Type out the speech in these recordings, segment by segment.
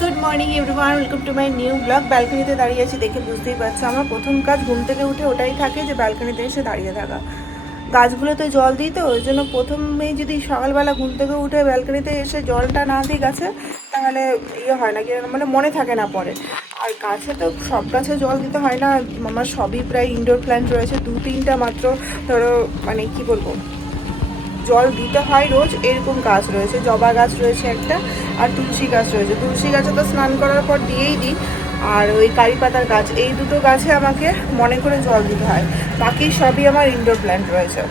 Good morning everyone, welcome to my new blog. ব্যালকনিতে দাঁড়িয়ে আছি দেখে বুঝতেই পারছো, আমার প্রথম কাজ ঘুম থেকে উঠে ওটাই থাকে যে ব্যালকনিতে এসে দাঁড়িয়ে থাকা। গাছগুলোতে জল দিই, তো ওই জন্য প্রথমেই যদি সকালবেলা ঘুম থেকে উঠে ব্যালকনিতে এসে জলটা না দিই গাছে, তাহলে হয় না কি, মানে মনে থাকে না পরে। আর গাছে তো সব গাছে জল দিতে হয় না, আমার সবই প্রায় ইনডোর প্ল্যান্ট রয়েছে, 2-3টা মাত্র ধরো, মানে কি বলবো, জল দিতে হয় রোজ এরকম গাছ রয়েছে। জবা গাছ রয়েছে একটা, আর তুলসী গাছ রয়েছে। তুলসী গাছে তো স্নান করার পর দিয়েই দিই, আর ওই কারি পাতার গাছ, এই দুটো গাছে আমাকে মনে করে জল দিতে হয়। বাকি সবই আমার ইনডোর প্ল্যান্ট রয়েছে।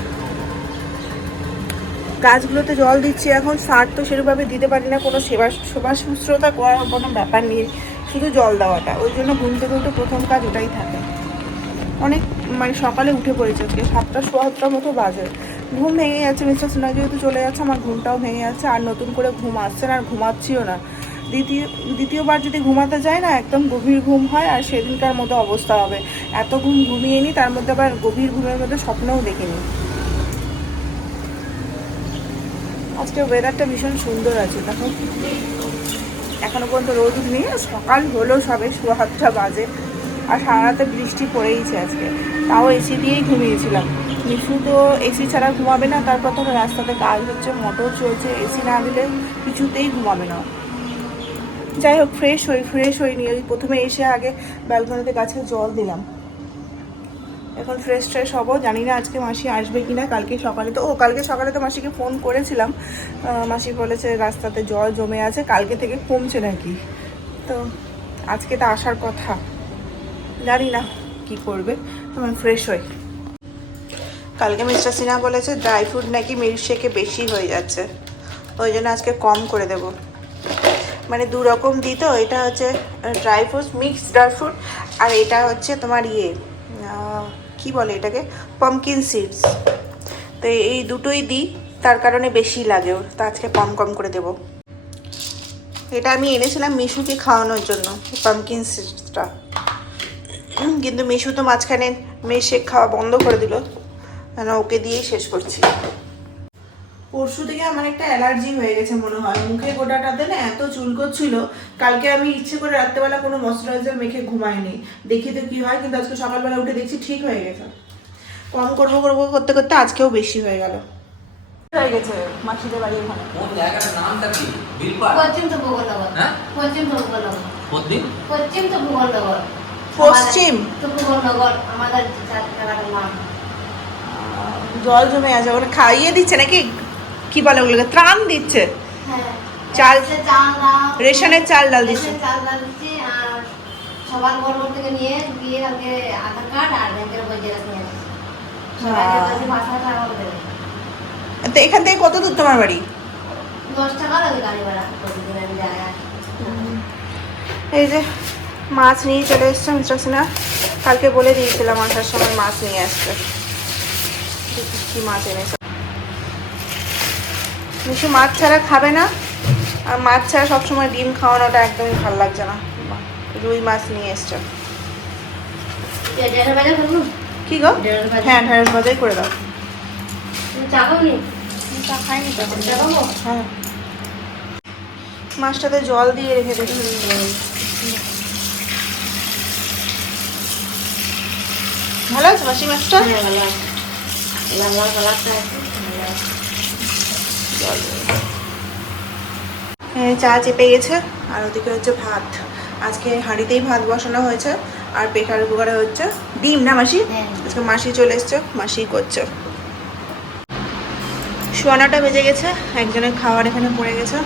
গাছগুলোতে জল দিচ্ছি এখন, সার তো সেরকমভাবে দিতে পারি না, কোনো সেবা শুশ্রূষা করার কোনো ব্যাপার নেই, শুধু জল দেওয়াটা। ওই জন্য ঘুম থেকে উঠে প্রথম কাজ ওটাই থাকে। অনেক মানে সকালে উঠে পড়েছে, আজকে 7টা-7:15 মতো বাজে। ঘুম ভেঙে যাচ্ছে, মিস্টার সিনহা যেহেতু চলে যাচ্ছে, আমার ঘুমটাও ভেঙে যাচ্ছে, আর নতুন করে ঘুম আসছে না, আর ঘুমাচ্ছিও না। দ্বিতীয়বার যদি ঘুমাতে যায় না, একদম গভীর ঘুম হয়, আর সেদিনকার মতো অবস্থা হবে। এত ঘুম ঘুমিয়ে নিই, তার মধ্যে আবার গভীর ঘুমের মধ্যে স্বপ্নও দেখিনি। আজকে ওয়েদারটা ভীষণ সুন্দর আছে, তখন এখনো পর্যন্ত রোদ উঠেনি, সকাল হলো সবে 7টা বাজে, আর সারা রাতে বৃষ্টি পড়েইছে আজকে। তাও এসি দিয়েই ঘুমিয়েছিলাম। মিশু তো এসি ছাড়া ঘুমাবে না, তারপর তো রাস্তাতে কাজ হচ্ছে, মোটর চলছে, এসি না দিলে কিছুতেই ঘুমাবে না। যাই হোক, ফ্রেশ হই নিয়ে প্রথমে এসে আগে ব্যালকনিতে গাছে জল দিলাম। এখন ফ্রেশ হবো। জানি না আজকে মাসি আসবে কি না। কালকে সকালে তো মাসিকে ফোন করেছিলাম, মাসি বলেছে রাস্তাতে জল জমে আছে, কালকে থেকে কমছে নাকি। তো আজকে তো আসার কথা, জানি না কি করবে। তখন ফ্রেশ হই। কালকে মিস্টার সিনহা বলেছে ড্রাই ফ্রুট নাকি মিল্কশেকে বেশি হয়ে যাচ্ছে, ওই জন্য আজকে কম করে দেব। মানে 2 রকম দিই তো, এটা হচ্ছে dry fruits, mixed dry fruit, আর এটা হচ্ছে তোমার কি বলে এটাকে, পামকিন সিডস। তো এই দুটোই দিই, তার কারণে বেশি লাগে ওর, তো আজকে কম কম করে দেব। এটা আমি এনেছিলাম মিশুকে খাওয়ানোর জন্য, পামকিন সিডসটা, কিন্তু মিশু তো মাঝখানে মিল্কশেক খাওয়া বন্ধ করে দিল, কেন ওকে দিয়েই শেষ করছি। পরশু থেকে আমার একটা অ্যালার্জি হয়ে গেছে মনে হয়, মুখে গোটাটাতে না এত চুলকোচ্ছিল। কালকে আমি ইচ্ছে করে রাত্রেবেলা কোনো ময়শ্চারাইজার মেখে ঘুমাইনি, দেখি তো কি হয়, কিন্তু আজকে সকালবেলা উঠে দেখছি ঠিক হয়ে গেছে। কম করবো করতে করতে আজকেও বেশি হয়ে গেল। হয়ে গেছে মাসিদের বাড়ি ওখানে। কোন জায়গাটার নামটা কি? বিলপাড়? পশ্চিম তো ভূগোলনগর। হ্যাঁ? পশ্চিম তো ভূগোলনগর। পশ্চিম? পশ্চিম তো ভূগোলনগর। পশ্চিম তো ভূগোলনগর আমাদের জায়গাটার নাম। জল জমে আছে, ওখানে খাইয়ে দিচ্ছে নাকি, কি বলে ওগুলোকে, ত্রাণ দিচ্ছে। হ্যাঁ। চাল, চাল ডাল, রেশনের চাল ডাল দিচ্ছে। রেশনের চাল ডাল দিচ্ছে, আর সবার ঘর থেকে নিয়ে গিয়ে কালকে আধার কার্ড আর ব্যাংকের বই জেরক্স নিয়ে আসছে। সবাইকে বলছে 5,000 টাকা করে দেবে। তো এখান থেকে কত দূর তোমার বাড়ি? 10 টাকা লাগে গাড়ি ভাড়া, প্রতিদিন আমি যাই আসি। এই যে মাছ নিয়ে চলে এসছে মিস্টার সিনহা, কালকে বলে দিয়েছিলাম আসার সময় মাছ নিয়ে আসতে। কি মাছ এনেছে, মিশু মাছ ছাড়া খাবে না, আর মাছ ছাড়া সবসময় ডিম খাওয়ানোটা একদমই ভালো লাগছে না। রুই মাছ নিয়ে এসছে। ঢেঁড়স ভাজা করবো? কি গো? ঢেঁড়স ভাজা। হ্যাঁ, ঢেঁড়স ভাজাই করে দাও। তুমি চা খাওনি? চা খাইনি তো এখন। চা খাবো? হ্যাঁ, মাছটাতে জল দিয়ে রেখে দিচ্ছি। ভালো আছে মাসি মাছটা? হ্যাঁ, ভালো আছে। লাল লাল কালারটা আছে, ভালো আছে। চা চেপে গেছে, আর ওদিকে হচ্ছে ভাত। আজকে হাঁড়িতেই ভাত বসানো হয়েছে, আর প্রেশার কুকারে হচ্ছে ডিম না মাসি, হ্যাঁ। আজকে মাসি চলে এসছে, মাসি করছে। 9:15 বেজে গেছে, একজনের খাবার এখানে পড়ে গেছে,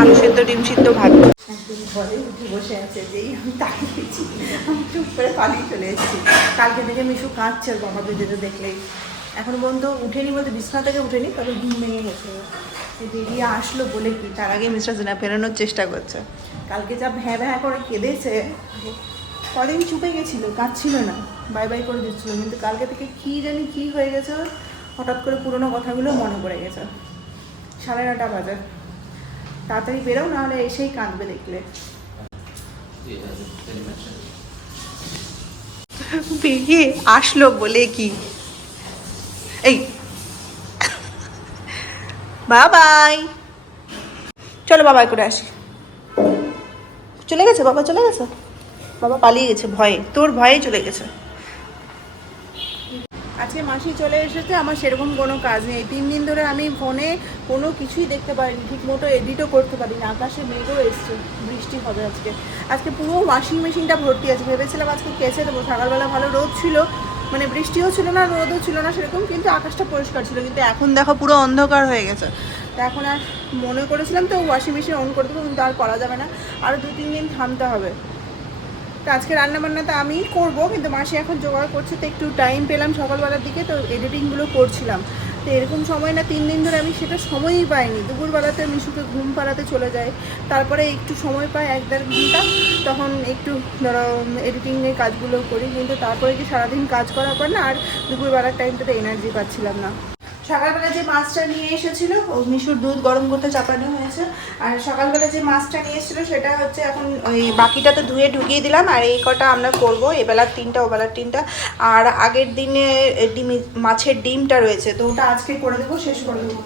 আলু সেদ্ধ, ডিম সিদ্ধ, ভাত। একদিন ঘরে উঠে বসে আছে, যেই আমি তাকিয়েছি আমি চুপ করে পালিয়ে চলে এসেছি। কালকে থেকে মিশু কাঁদছে বাবাকে যেতে দেখলেই। এখন পর্যন্ত উঠেনি, বলতে বিছানা থেকে উঠেনি, তবে ঘুম ভেঙে গেছে। বেরিয়ে আসলো বলে কি, তার আগে মিস্টার সিনহা ফেরানোর চেষ্টা করছে। কালকে যা ভ্যাঁ ভ্যাঁ করে কেঁদেছে, কদিন চুপে গেছিলো, কাঁদছিল না, বাই বাই করে দিচ্ছিলো, কিন্তু কালকে থেকে কি জানি কি হয়ে গেছে, হঠাৎ করে পুরোনো কথাগুলো মনে পড়ে গেছে। 9:30 বাজে, তাড়াতাড়ি বেরো, নাহলে এসেই কাঁদবে দেখলে। বেরিয়ে আসলো বলে কি, এই বাবাই, চলো বাবাই করে আসি। চলে গেছে বাবা, চলে গেছে বাবা, পালিয়ে গেছে ভয়ে, তোর ভয়ে চলে গেছে। আজকে মাসি চলে এসেছে, আমার সেরকম কোনো কাজ নেই। 3 দিন ধরে আমি ফোনে কোনো কিছুই দেখতে পারিনি, ঠিক মতো এডিটও করতে পারিনি। আকাশে মেঘও এসছে, বৃষ্টি হবে আজকে। আজকে পুরো ওয়াশিং মেশিনটা ভর্তি আছে। ভেবেছিলাম আজকে কেচে দেবো, সকালবেলা ভালো রোদ ছিল, মানে বৃষ্টিও ছিল না রোদও ছিল না সেরকম, কিন্তু আকাশটা পরিষ্কার ছিল। কিন্তু এখন দেখো পুরো অন্ধকার হয়ে গেছে। তা এখন আর মনে করেছিলাম তো ওয়াশিং মেশিন অন করে দেবো, কিন্তু আর করা যাবে না, আরও 2-3 দিন থামতে হবে। তো আজকে রান্নাবান্না তো আমিই করবো, কিন্তু মাসি এখন জোগাড় করছে। তো একটু টাইম পেলাম সকালবেলার দিকে, তো এডিটিংগুলো করছিলাম। তো এরকম সময় না 3 দিন ধরে আমি সেটা সময়ই পাইনি। দুপুরবেলাতে মিশুকে ঘুম পাড়াতে চলে যায়, তারপরে একটু সময় পাই 1-1.5 ঘন্টা, তখন একটু ধরো এডিটিংয়ের কাজগুলো করি। কিন্তু তারপরে কি সারাদিন কাজ করার পর না আর দুপুরবেলার টাইমটাতে এনার্জি পাচ্ছিলাম না। সকালবেলা যে মাছটা নিয়ে এসেছিলো, ও মিশুর দুধ গরম করতে চাপানো হয়েছে। আর সকালবেলা যে মাছটা নিয়ে এসেছিলো সেটা হচ্ছে এখন ওই বাকিটা তো ধুয়ে ঢুকিয়ে দিলাম। আর এই কটা আমরা করবো, এবেলার 3টা ওবেলার 3টা। আর আগের দিনে মাছের ডিমটা রয়েছে, তো ওটা আজকে করে দেবো, শেষ করে দেবো।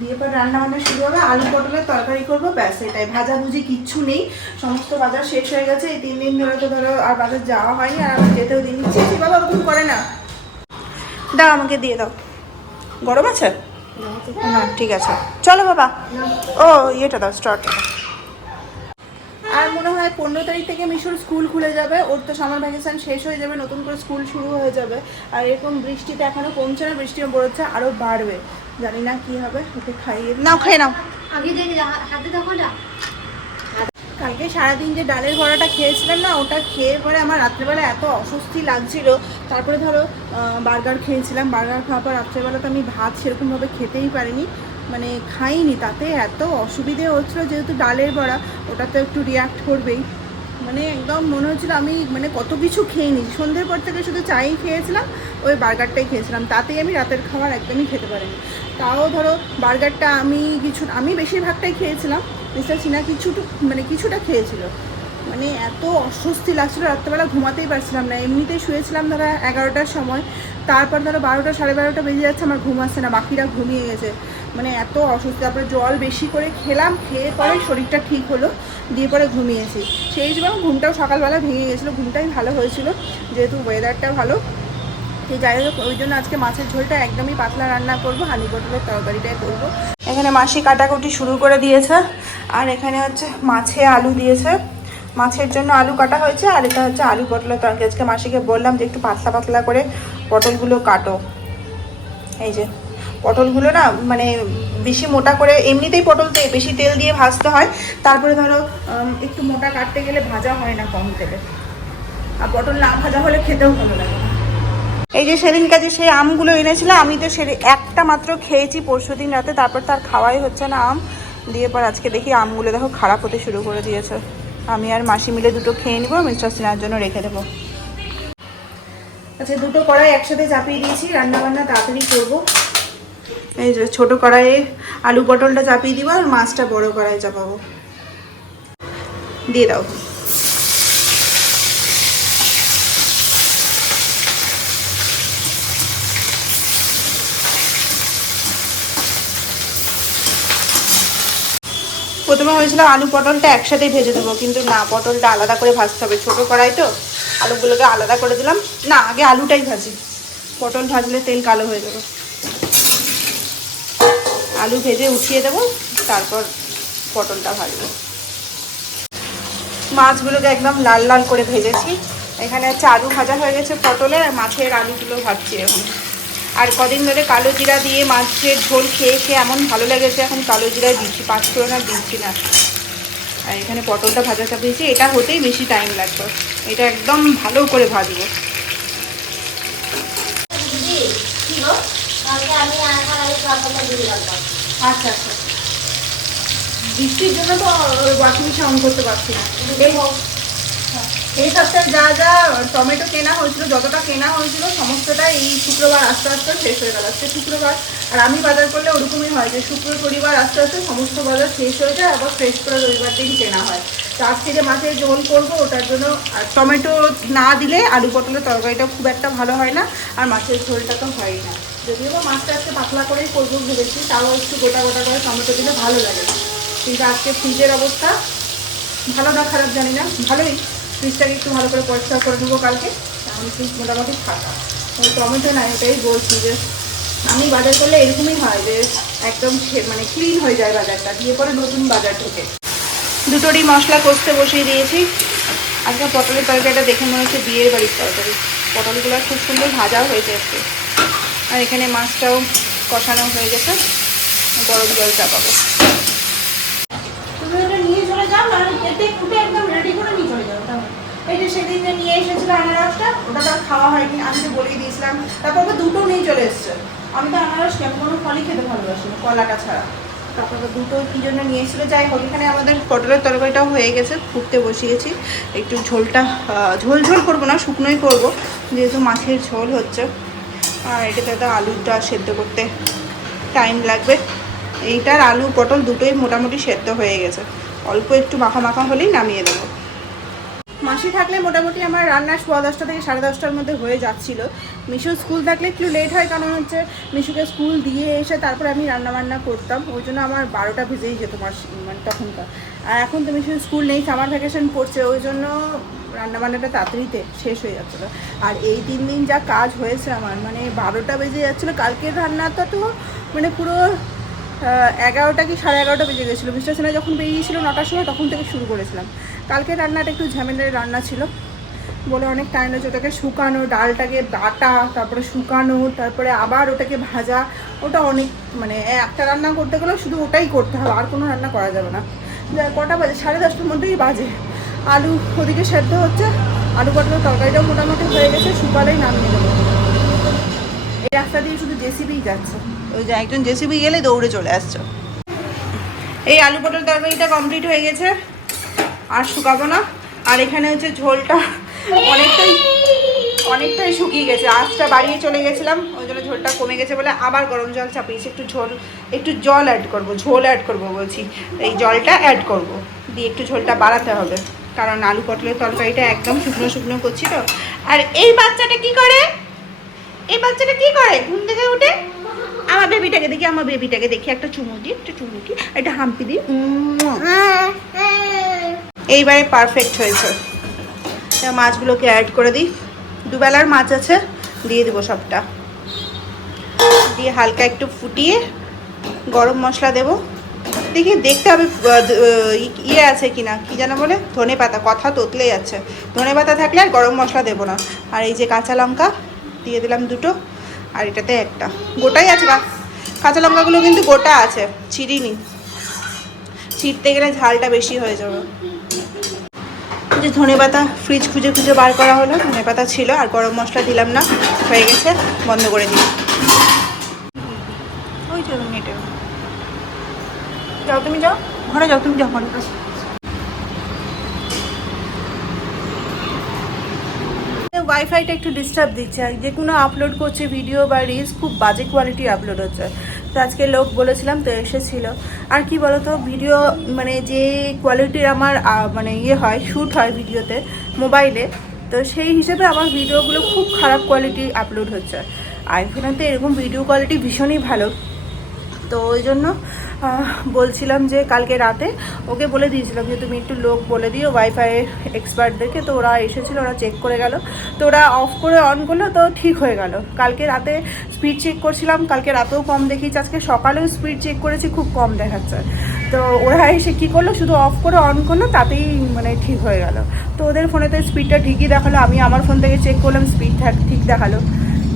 দিয়ে পর রান্নাবান্না শুরু হবে। আলু পটলের তরকারি করবো, ব্যাস এটাই। ভাজাভুজি কিচ্ছু নেই, সমস্ত বাজার শেষ হয়ে গেছে। এই 3 দিন ধরে তো ধরো আর বাজার যাওয়া হয়নি, আর আমি যেতেও দিন দিচ্ছি। বাবা ওরকম করে না, দাও আমাকে দিয়ে দাও। গরম আছে? হ্যাঁ ঠিক আছে, চলো বাবা। ও ইয়েটা দাও, স্টার্ট। আর মনে হয় 15 তারিখ থেকে মিশুর স্কুল খুলে যাবে। ওর তো সামার ভ্যাকেশন শেষ হয়ে যাবে, নতুন করে স্কুল শুরু হয়ে যাবে। আর এরকম বৃষ্টিতে এখনো কমছে না, বৃষ্টিও পড়ছে, আরও বাড়বে। জানি না কি হবে। ওকে খাইয়ে নাও, খেয়ে নাও। আগে দেখি হাতে দেখো না। কালকে সারাদিন যে ডালের বড়াটা খেয়েছিলাম না, ওটা খেয়ে পরে আমার রাত্রেবেলা এত অস্বস্তি লাগছিল। তারপরে ধরো বার্গার খেয়েছিলাম, বার্গার খাওয়ার পর রাত্রেবেলা তো আমি ভাত সেরকমভাবে খেতেই পারিনি, মানে খাইনি। তাতে এত অসুবিধে হচ্ছিলো, যেহেতু ডালের বড়া, ওটা তো একটু রিয়াক্ট করবেই। মানে একদম মনে হচ্ছিলো আমি মানে কত কিছু খেয়ে নিই। সন্ধ্যের পর থেকে শুধু চাই খেয়েছিলাম, ওই বার্গারটাই খেয়েছিলাম, তাতেই আমি রাতের খাবার একদমই খেতে পারিনি। তাও ধরো বার্গারটা আমি বেশিরভাগটাই খেয়েছিলাম, মিস্টার সিনহা কিছুটা খেয়েছিল। মানে এত অস্বস্তি লাগছিলো, রাত্রেবেলা ঘুমাতেই পারছিলাম না। এমনিতেই শুয়েছিলাম ধরো 11টার সময়, তারপর ধরো 12টা 12:30 বেজে যাচ্ছে, আমার ঘুম আসছে না, বাকিরা ঘুমিয়ে গেছে। মানে এত অসুস্থ। তারপরে জল বেশি করে খেলাম, খেয়ে পরে শরীরটা ঠিক হলো, দিয়ে পরে ঘুমিয়েছি। সেই হিসেবে ঘুমটাও সকালবেলা ভেঙে গেছিলো, ঘুমটাই ভালো হয়েছিল যেহেতু ওয়েদারটা ভালো। তো যাই হোক, ওই জন্য আজকে মাছের ঝোলটা একদমই পাতলা রান্না করবো, আলু পটলের তরকারিটাই করবো। এখানে মাসি কাটাকুটি শুরু করে দিয়েছে, আর এখানে হচ্ছে মাছে আলু দিয়েছে, মাছের জন্য আলু কাটা হয়েছে। আর এটা হচ্ছে আলু পটলের তরকারি। আজকে মাসিকে বললাম যে একটু পাতলা পাতলা করে পটলগুলো কাটো। এই যে পটলগুলো না মানে বেশি মোটা করে, এমনিতেই পটল বেশি তেল দিয়ে ভাজতে হয়, তারপরে ধরো একটু মোটা কাটতে গেলে ভাজা হয় না কম তেলে, আর পটল না ভাজা হলে খেতেও ভালো লাগে। এই যে সেদিন কাজে সেই আমগুলো এনেছিল, আমি তো একটা মাত্র খেয়েছি পরশুদিন রাতে, তারপর তার খাওয়াই হচ্ছে না আম। দিয়ে পর আজকে দেখি আমগুলো দেখো খারাপ হতে শুরু করে দিয়েছে। আমি আর মাসি মিলে দুটো খেয়ে নিবো, মিস্টার সিনহার জন্য রেখে দেবো। আচ্ছা, দুটো কড়াই একসাথে চাপিয়ে দিয়েছি, রান্নাবান্না তাড়াতাড়ি করবো। এই যে ছোটো কড়াইয়ে আলু পটলটা চাপিয়ে দিব, আর মাছটা বড় কড়াইয়ে চাপাবো। দিয়ে দাও। প্রথমে হয়েছিল আলু পটলটা একসাথেই ভেজে দেবো, কিন্তু না, পটলটা আলাদা করে ভাজতে হবে। ছোটো কড়াই তো, আলুগুলোকে আলাদা করে দিলাম। না, আগে আলুটাই ভাজি, পটল ভাজলে তেল কালো হয়ে যাবে। আলু ভেজে উঠিয়ে দেবো, তারপর পটলটা ভাজবো। মাছগুলোকে একদম লাল লাল করে ভেজেছি। এখানে হচ্ছে আলু ভাজা হয়ে গেছে পটলে, আর মাছের আলুগুলো ভাজছি এখন। আর কদিন ধরে কালো জিরা দিয়ে মাছের ঝোল খেয়ে খেয়ে এমন ভালো লেগেছে, এখন কালো জিরায় দিচ্ছি, 5 ফোড়ন আর দিচ্ছি না। আর এখানে পটলটা ভাজা চাপিয়েছি, এটা হতেই বেশি টাইম লাগবে, এটা একদম ভালো করে ভাজবো। আচ্ছা আচ্ছা, বৃষ্টির জন্য তো ওয়াশিং মেশিন অন করতে পারছি না। এই সপ্তাহে যা যা টমেটো কেনা হয়েছিল, যতটা কেনা হয়েছিল সমস্তটাই এই শুক্রবার আস্তে আস্তে শেষ হয়ে গেল। আজকে শুক্রবার, আর আমি বাজার করলে ওরকমই হয় যে শুক্র শনিবার আস্তে আস্তে সমস্ত বাজার শেষ হয়ে যায়, আবার ফ্রেশ করে রবিবার দিন কেনা হয়। তো আজকে যে মাছের ঝোল করবো, ওটার জন্য টমেটো না দিলে আলু পটলের তরকারিটা খুব একটা ভালো হয় না, আর মাছের ঝোলটা তো হয় না। যদিও বা মাছটা আজকে পাতলা করেই করবো ভেবেছি, তাও একটু গোটা গোটা করে টমেটো দিলে ভালো লাগে। কিন্তু আজকে ফ্রিজের অবস্থা ভালো না খারাপ জানি না, ভালোই। ফ্রিজটাকে একটু ভালো করে পরিষ্কার করে নেবো কালকে, এখন ফ্রিজ মোটামুটি ফাঁকা। ওই টমেটো না, এটাই বলছি যে আমি বাজার করলে এরকমই হয় যে একদম মানে ক্লিন হয়ে যায় বাজারটা, দিয়ে পরে নতুন বাজার ঢোকে। দুটোরই মশলা কষতে বসিয়ে দিয়েছি। আজকে পটলের তরকারিটা দেখে মনে হচ্ছে বিয়ের বাড়ির তরকারি। পটলগুলো খুব সুন্দর ভাজাও হয়েছে আজকে। আর এখানে মাছটাও কষানো হয়ে গেছে, গরম জল চাপাবো। তুমি ওটা নিয়ে চলে যাও, আর এতে কুটে একদম রেডি করে নিয়ে চলে যাও। এই যে সেদিন যে নিয়ে এসেছিল আনারসটা, ওটা তো খাওয়া হয়নি, আমি তো বলেই দিয়েছিলাম। তারপর ওকে দুটো নিয়ে চলে এসছে। আমি তো আনারস কেমন কোনো ফলই খেতে ভালোবাসি না, কলাটা ছাড়া। তারপর দুটো কী জন্য নিয়ে এসেছিলো। যাই হোক, এখানে আমাদের পটলের তরকারিটাও হয়ে গেছে, ফুটতে বসিয়েছি। একটু ঝোলটা ঝোল ঝোল করবো না, শুকনোই করবো, যেহেতু মাছের ঝোল হচ্ছে। আর এটাতে তো আলুটা সেদ্ধ করতে টাইম লাগবে। এইটার আলু পটল দুটোই মোটামুটি সেদ্ধ হয়ে গেছে, অল্প একটু মাখা মাখা হলেই নামিয়ে দেবো। মাসি থাকলে মোটামুটি আমার রান্না 10:15 থেকে 10:30টার মধ্যে হয়ে যাচ্ছিল। মিশু স্কুল থাকলে একটু লেট হয়, কারণ হচ্ছে মিশুকে স্কুল দিয়ে এসে তারপরে আমি রান্নাবান্না করতাম, ওই জন্য আমার 12টা বেজেই যেত মানে তখনকার। আর এখন তো মিশুর স্কুল নেই, সামার ভ্যাকেশন পড়ছে, ওই জন্য রান্নাবান্নাটা তাড়াতাড়িতে শেষ হয়ে যাচ্ছিলো। আর এই 3 দিন যা কাজ হয়েছে আমার, মানে 12টা বেজে যাচ্ছিলো। কালকের রান্নাটা তো মানে পুরো 11টা কি 11:30 বেজে গেছিলো। মিস্টার সেনা যখন বেরিয়েছিল 9টার সময়, তখন থেকে শুরু করেছিলাম। কালকে রান্নাটা একটু ঝামেলার রান্না ছিল বলে অনেক টাইম লাগছে। ওটাকে শুকানো, ডালটাকে বাটা, তারপরে শুকানো, তারপরে আবার ওটাকে ভাজা, ওটা অনেক মানে একটা রান্না করতে গেলেও শুধু ওটাই করতে হবে, আর কোনো রান্না করা যাবে না। কটা বাজে? 10:30টার মধ্যেই বাজে। আলু ওদিকে সেদ্ধ হচ্ছে, আলু পটলের তরকারিটাও মোটামুটি হয়ে গেছে, শুকালেই নামিয়ে দেবো। এই রাস্তা দিয়ে শুধু জেসিবিই যাচ্ছে, ওই যে একজন জেসিবি গেলে দৌড়ে চলে আসছে। এই আলু পটল তরকারিটা কমপ্লিট হয়ে গেছে, আর শুকাবো না। আর এখানে হচ্ছে ঝোলটা অনেকটাই শুকিয়ে গেছে, আঁচটা বাড়িয়ে চলে গেছিলাম, ওই জন্য ঝোলটা কমে গেছে বলে আবার গরম জল চাপিয়েছি। একটু জল অ্যাড করবো, ঝোল অ্যাড করবো বলছি, এই জলটা অ্যাড করব, দিয়ে একটু ঝোলটা বাড়াতে হবে, কারণ আলু পটলের তরকারিটা একদম শুকনো শুকনো করছি তো। আর এই বাচ্চাটা কি করে? ঘুম থেকে উঠে আমার বেবিটাকে দেখি, একটা চুমু দিই, একটা হাম্পি দিই। এইবারে পারফেক্ট হয়েছে। মাছগুলোকে অ্যাড করে দিই, দুবেলার মাছ আছে, দিয়ে দেবো সবটা, দিয়ে হালকা একটু ফুটিয়ে গরম মশলা দেবো। দেখি দেখতে হবে ইয়ে আছে কিনা, কি যেন বলে, ধনে পাতা, কথা তোতলে যাচ্ছে। ধনে পাতা থাকলে আর গরম মশলা দেবো না। আর এই যে কাঁচা লঙ্কা দিয়ে দিলাম 2টো, আর এটাতে একটা, গোটাই আছে। কাঁচা লঙ্কাগুলো কিন্তু গোটা আছে, ছিঁড়িনি, ছিঁড়তে গেলে ঝালটা বেশি হয়ে যাবে। যে ধনে পাতা ফ্রিজ খুঁজে বার করা হলো, ধনে পাতা ছিল, আর গরম মশলা দিলাম না, হয়ে গেছে, বন্ধ করে দিই। ওই চলুন নেটে যাও, তুমি যাও ঘরে, যাও তুমি, যাও ঘরে। ওয়াইফাইটা একটু ডিস্টার্ব দিচ্ছে, যে কোনো আপলোড করছে ভিডিও বা রিলস, খুব বাজে কোয়ালিটি আপলোড হচ্ছে। তো আজকে লোক বলেছিলাম, তো এসেছিলো। আর কি বলতো, ভিডিও মানে যে কোয়ালিটির আমার মানে ইয়ে হয়, শ্যুট হয় ভিডিওতে মোবাইলে, তো সেই হিসেবে আমার ভিডিওগুলো খুব খারাপ কোয়ালিটি আপলোড হচ্ছে। আইফোনেতে এরকম ভিডিও কোয়ালিটি ভীষণই ভালো। তো ওই জন্য বলছিলাম যে কালকে রাতে ওকে বলে দিয়েছিলাম যে তুমি একটু লোক বলে দিও ওয়াইফাই এক্সপার্টদেরকে। তো ওরা এসেছিলো, ওরা চেক করে গেল, তো ওরা অফ করে অন করলো, তো ঠিক হয়ে গেল। কালকে রাতে স্পিড চেক করছিলাম, কালকে রাতেও কম দেখিয়েছে, আজকে সকালেও স্পিড চেক করেছি, খুব কম দেখাচ্ছে। তো ওরা এসে কী করলো, শুধু অফ করে অন করলো, তাতেই মানে ঠিক হয়ে গেল। তো ওদের ফোনেতে স্পিডটা ঠিকই দেখালো, আমি আমার ফোন থেকে চেক করলাম, স্পিড ঠিক দেখালো।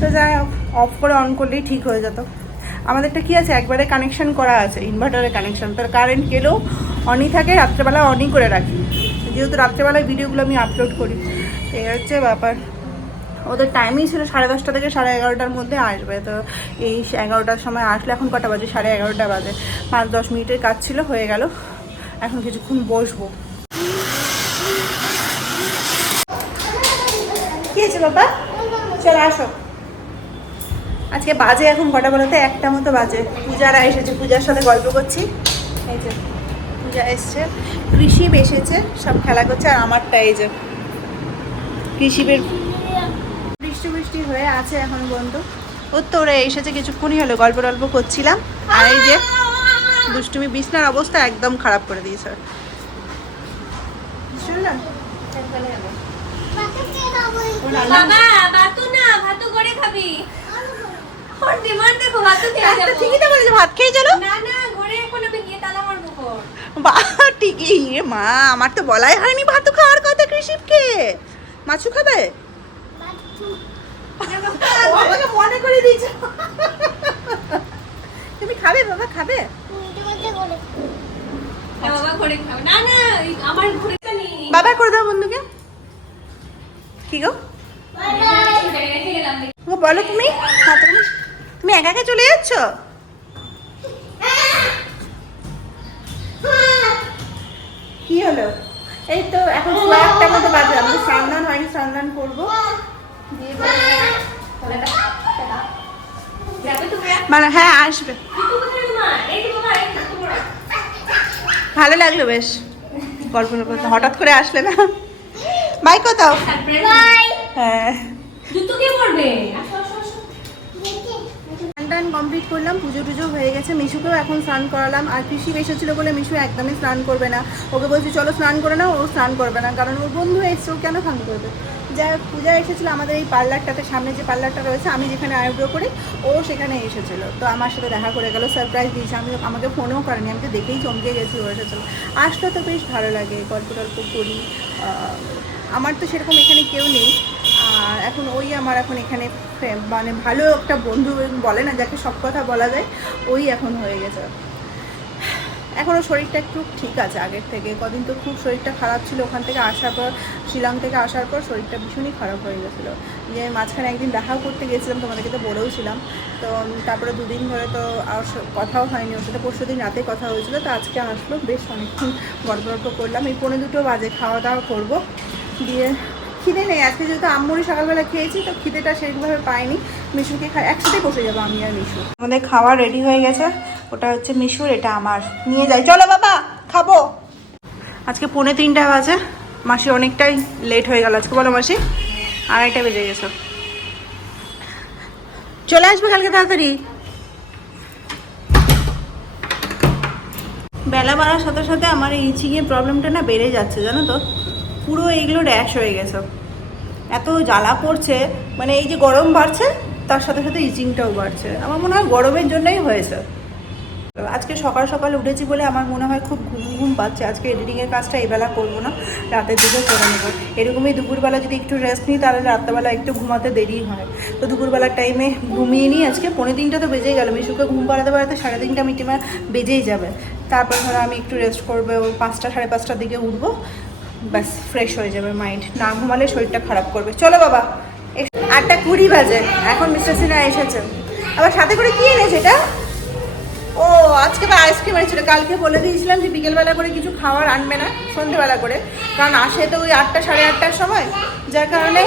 তো যাই হোক, অফ করে অন করলেই ঠিক হয়ে যেত। আমাদেরটা কি আছে, একবারে কানেকশান করা আছে, ইনভার্টারের কানেকশান, তার কারেন্ট গেলেও অনই থাকে, রাত্রেবেলা অনই করে রাখি, যেহেতু রাত্রেবেলায় ভিডিওগুলো আমি আপলোড করি। এই হচ্ছে ব্যাপার। ওদের টাইমিং ছিল 10:30 থেকে 11:30টার মধ্যে আসবে। তো এই 11টার সময় আসলে, এখন কটা বাজে, 11:30 বাজে, 5-10 মিনিটের কাজ ছিল, হয়ে গেল। এখন কিছুক্ষণ বসবো। কি আছে বাবা, চলো আসো। আজকে বাজে এখন কটা বলতে, 1টা মতো বাজে। পূজারা এসেছে, পূজার সাথে গল্প করছি। এই যে পূজা এসছে, কৃষিব এসেছে, সব খেলা করছে। আর আমারটা এই যে কৃষিবের বৃষ্টি হয়ে আছে এখন বন্ধু। ওর তো ওরা এসেছে, কিছুক্ষণই হলো, গল্প করছিলাম। আর এই যে দুষ্টুমি, বিছনার অবস্থা একদম খারাপ করে দিয়েছে। শুনলেন? বাবা ভাতু না, ভাতু করে খাবি। ওর ডিমান্ড দেখো, ভাতু খেয়ে একটা যাবো। ঠিকই তো বলেছে ভাত খেয়ে চলো। না না, ঘরে এখন আমি গিয়ে তালা মারবো ঘর। বাহ ঠিকই রে মা, আমার তো বলাই হয়নি ভাতু খাওয়ার কথা কৃষিপকে। মাছু খাবে? ও আমাকে মনে করে দিয়েছে। তুমি খাবে বাবা, খাবে? হ্যাঁ, বাবা ঘরে খাবে। না না, আমার ঘরে তো নেই। বাবা করে দাও বন্ধুকে। কি গো ও বলো তুমি? হ্যাঁ, তুমি একা একা চলে যাচ্ছ? কি হলো? এই তো এখন 1:00 মতো বাজে, আমাদের স্নান হয়নি, স্নান করবো। দিয়ে মানে হ্যাঁ আসবে। ভালো লাগলো বেশ গল্প করতে, হঠাৎ করে আসলে না। বাই কোথাও। হ্যাঁ জুতো কে পরবে? স্নান কমপ্লিট করলাম, পুজো টুজো হয়ে গেছে। মিশুকেও এখন স্নান করালাম। আর কৃষি এসেছিলো বলে মিশু একদমই স্নান করবে না। ওকে বলছি চলো স্নান করে না, ও স্নান করবে না, কারণ ওর বন্ধু এসছে, ও কেন স্নান করবে। যা পূজা এসেছিলো আমাদের এই পার্লারটাতে, সামনে যে পার্লারটা রয়েছে, আমি যেখানে আইব্রো করি, ও সেখানে এসেছিলো। তো আমার সাথে দেখা করে গেল, সারপ্রাইজ দিয়েছে। আমাকে ফোনেও করেনি, আমি তো দেখেই চমকে গেছি ও এসেছিলো। আসলে তো বেশ ভালো লাগে, গল্প টল্প করি। আমার তো সেরকম এখানে কেউ নেই। আর এখন ওই আমার এখন এখানে মানে ভালো একটা বন্ধু বলে না, যাকে সব কথা বলা যায়, ওই এখন হয়ে গেছে। এখনও শরীরটা একটু ঠিক আছে আগের থেকে। কদিন তো খুব শরীরটা খারাপ ছিল, ওখান থেকে আসার পর, শিলং থেকে আসার পর শরীরটা ভীষণই খারাপ হয়ে গেছিলো। যে মাঝখানে একদিন দেখাও করতে গেছিলাম, তোমাদেরকে তো বলেও ছিলাম। তো তারপরে 2 দিন ধরে তো আর কথাও হয়নি ওর সাথে। পরশুদিন রাতে কথা হয়েছিল, তো আজকে আসলো, বেশ অনেকক্ষণ গল্প করলাম। এই 1:45 বাজে খাওয়া দাওয়া করবো। দিয়ে খিদে নেই আজকে, যেহেতু আম্মুরি সকালবেলা খেয়েছি, তো খিদেটা সেরকমভাবে পাইনি। মিশুকে একসাথে বসে যাবো আমি আর মিশু। আমাদের খাওয়া রেডি হয়ে গেছে, ওটা হচ্ছে মিশুর, এটা আমার। নিয়ে যাই, চলো বাবা খাবো। আজকে 2:45 বাজে, মাসি অনেকটাই লেট হয়ে গেল আজকে, বলো মাসি? 2:30 বেজে গেছে। চলে আসবে কালকে তাড়াতাড়ি। বেলা বাড়ার সাথে সাথে আমার এই ইচিংয়ের প্রবলেমটা না বেড়ে যাচ্ছে, জানো তো। পুরো এইগুলো র্যাশ হয়ে গেছে, এত জ্বালা পড়ছে। মানে এই যে গরম বাড়ছে, তার সাথে সাথে ইচিংটাও বাড়ছে। আমার মনে হয় গরমের জন্যই হয়েছে। আজকে সকাল সকাল উঠেছি বলে আমার মনে হয় খুব ঘুম পাচ্ছে। আজকে এডিটিংয়ের কাজটা এইবেলা করবো না, রাতের দিকে করে নেবো। এরকমই দুপুরবেলা যদি একটু রেস্ট নিই, তাহলে রাত্রেবেলা একটু ঘুমাতে দেরি হয়। তো দুপুরবেলার টাইমে ঘুমিয়ে নিই। আজকে 2:45 তো বেজেই গেল, মিশুকে ঘুম পাড়াতে পাড়াতে 3:30 মিনিটে বেজেই যাবে। তারপর ধরো আমি একটু রেস্ট করবো, 5টা 5:30টার দিকে উঠবো, ব্যাস ফ্রেশ হয়ে যাবে মাইন্ড। না ঘুমালে শরীরটা খারাপ করবে। চলো বাবা। 8:20 বাজে, এখন মিস্টার সিনহা এসেছে। আবার সাথে করে কি এনেছে এটা? ও আজকে বা আইসক্রিম এনেছিল। কালকে বলে দিয়েছিলাম যে বিকেলবেলা করে কিছু খাওয়ার আনবে না, সন্ধ্যেবেলা করে, কারণ আসে তো ওই 8টা 8:30টার সময়, যার কারণে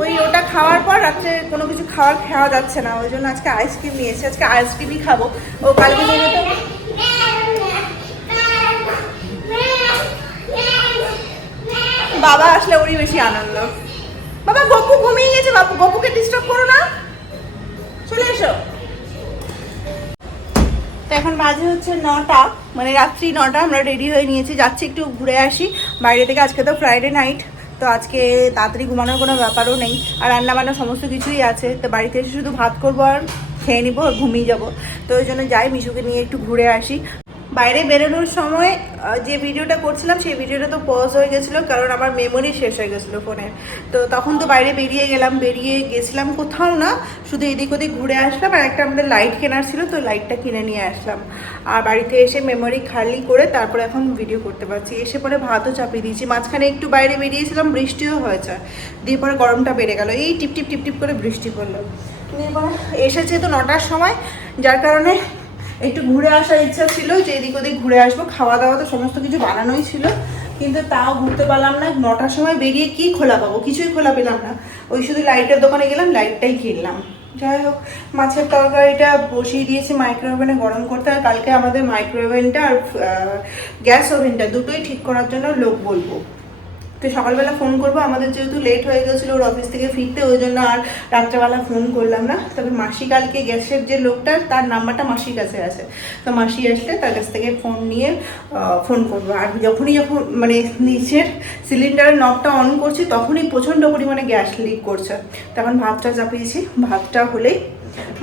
ওই ওটা খাওয়ার পর রাত্রে কোনো কিছু খাওয়া যাচ্ছে না। ওই জন্য আজকে আইসক্রিম নিয়েছে, আজকে আইসক্রিমই খাবো। ও কালকে যেহেতু বাবা আসলে ওরই বেশি আনন্দ। বাবা গপু ঘুমিয়ে গেছে, বাবু গপুকে ডিস্টার্ব করো না, চলে এসো। তো এখন বাজে হচ্ছে 9টা, মানে রাত্রি 9টা। আমরা রেডি হয়ে নিয়েছি, যাচ্ছি একটু ঘুরে আসি বাইরে থেকে। আজকে তো ফ্রাইডে নাইট, তো আজকে তাড়াতাড়ি ঘুমানোর কোনো ব্যাপারও নেই, আর রান্নাবান্না সমস্ত কিছুই আছে। তো বাড়িতে এসে শুধু ভাত করবো আর খেয়ে নিবো, ঘুমিয়ে যাবো। তো ওই জন্য যাই, মিশুকে নিয়ে একটু ঘুরে আসি। বাইরে বেরোনোর সময় যে ভিডিওটা করছিলাম, সেই ভিডিওটা তো পজ হয়ে গেছিলো, কারণ আমার মেমোরি শেষ হয়ে গেছিলো ফোনের। তো তখন তো বাইরে বেরিয়ে গেছিলাম কোথাও না, শুধু এদিক ওদিক ঘুরে আসলাম। আর একটা আমাদের লাইট কেনার ছিল, তো লাইটটা কিনে নিয়ে আসলাম। আর বাড়িতে এসে মেমোরি খালি করে তারপরে এখন ভিডিও করতে পারছি। এসে পরে ভাতও চাপিয়ে দিয়েছি। মাঝখানে একটু বাইরে বেরিয়েছিলাম, বৃষ্টিও হয়েছে, দিয়ে পরে গরমটা বেড়ে গেল। এই টিপ টিপ টিপ টিপ করে বৃষ্টি পড়লো। দিয়ে পরে এসেছে তো 9টার সময়, যার কারণে একটু ঘুরে আসার ইচ্ছা ছিল, যে এদিক ওদিক ঘুরে আসবো। খাওয়া দাওয়া তো সমস্ত কিছু বানানোই ছিল, কিন্তু তাও ঘুরতে পারলাম না। 9টার সময় বেরিয়ে কি খোলা পাবো, কিছুই খোলা পেলাম না। ওই শুধু লাইটের দোকানে গেলাম, লাইটটাই কিনলাম। যাই হোক, মাছের তরকারিটা বসিয়ে দিয়েছি মাইক্রোওভেনে গরম করতে। আর কালকে আমাদের মাইক্রোওভেনটা আর গ্যাস ওভেনটা দুটোই ঠিক করার জন্য লোক বলবো। তো সকালবেলা ফোন করবো, আমাদের যেহেতু লেট হয়ে গেছিলো ওর অফিস থেকে ফিরতে, ওই জন্য আর রাত্রেবেলা ফোন করলাম না। তবে মাসি কালকে গ্যাসের যে লোকটা, তার নাম্বারটা মাসির কাছে আছে, তো মাসি আসলে তার কাছ থেকে ফোন নিয়ে ফোন করবো। আর যখন মানে নিচের সিলিন্ডারের নবটা অন করছি তখনই প্রচণ্ড পরিমাণে গ্যাস লিক করছে। তখন ভাতটা চাপিয়েছি, ভাতটা হলেই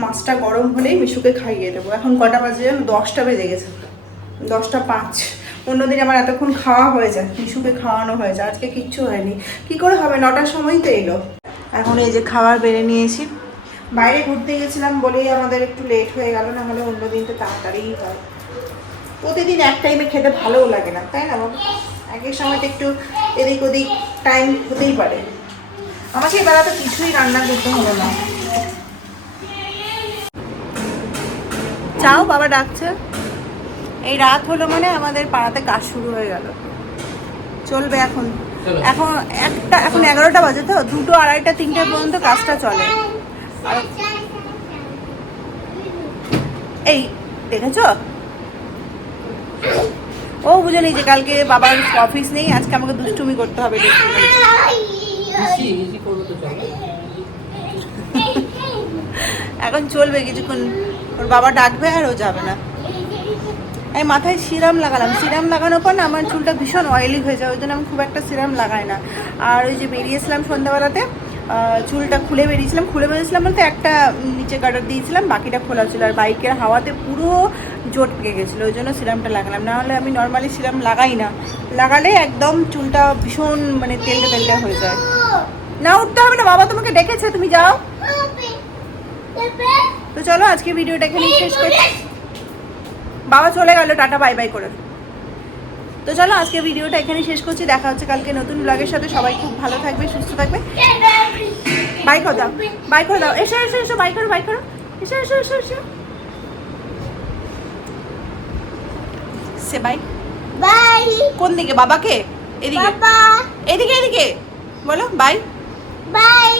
মাছটা গরম হলেই মিশুকে খাইয়ে দেবো। এখন কটা বাজে যেন 10টা বেজে গেছে, 10টা 5। অন্যদিন আমার এতক্ষণ খাওয়া হয়ে যায়, মিশুকে খাওয়ানো হয়ে যায়, আজকে কিচ্ছু হয়নি। কি করে হবে, 9টার সময় তো এলো। এখন এই যে খাবার বেড়ে নিয়েছি, বাইরে ঘুরতে গেছিলাম বলেই আমাদের একটু লেট হয়ে গেল, না হলে অন্যদিন তো তাড়াতাড়িই হয়। প্রতিদিন এক টাইমে খেতে ভালোও লাগে না, তাই না বাবা? একই সময় তো একটু এদিক ওদিক টাইম হতেই পারে। আমাকে এবার তো কিছুই রান্না করতে হলো না। চাও, বাবা ডাকছে। এই রাত হলো মানে আমাদের পাড়াতে কাজ শুরু হয়ে গেল, চলবে এখন। এখন 11টা বাজে, তো 2টো 2:30 3টে পর্যন্ত কাজটা চলে। এই দেখেছো, ও বুঝে নেই যে কালকে বাবার অফিস নেই, আজকে আমাকে দুষ্টুমি করতে হবে। এখন চলবে কিছুক্ষণ, ওর বাবা ডাকবে আর ও যাবে না। আমি মাথায় সিরাম লাগালাম, সিরাম লাগানোর পর না আমার চুলটা ভীষণ অয়েলি হয়ে যায়, ওই জন্য আমি খুব একটা সিরাম লাগাই না। আর ওই যে বেরিয়েছিলাম সন্ধ্যাবেলাতে, চুলটা খুলে বেরিয়েছিলাম বলতে একটা নিচে কাটার দিয়েছিলাম, বাকিটা খোলা ছিল। আর বাইকের হাওয়াতে পুরো জোট পেকে গেছিলো, ওই জন্য সিরামটা লাগালাম। নাহলে আমি নর্মালি সিরাম লাগাই না, লাগালে একদম চুলটা ভীষণ মানে তেলটা হয়ে যায়। না উঠতে হবে না, বাবা তোমাকে ডেকেছে, তুমি যাও। তো চলো আজকে ভিডিওটা এখানেই শেষ করছি। বাবা চলে গেল, টাটা বাই বাই করে। তো চলো আজকে ভিডিওটা এখানেই শেষ করছি, দেখা হচ্ছে কালকে নতুন ব্লগের সাথে। সবাই খুব ভালো থাকবে, সুস্থ থাকবে। বাই করে দাও, বাই করে দাও, এসো এসো এসো, বাই করো, এসো এসো এসো এসো, সে বাই। বাই। কোন দিকে, বাবাকে? এদিকে, এদিকে বলো বাই। বাই।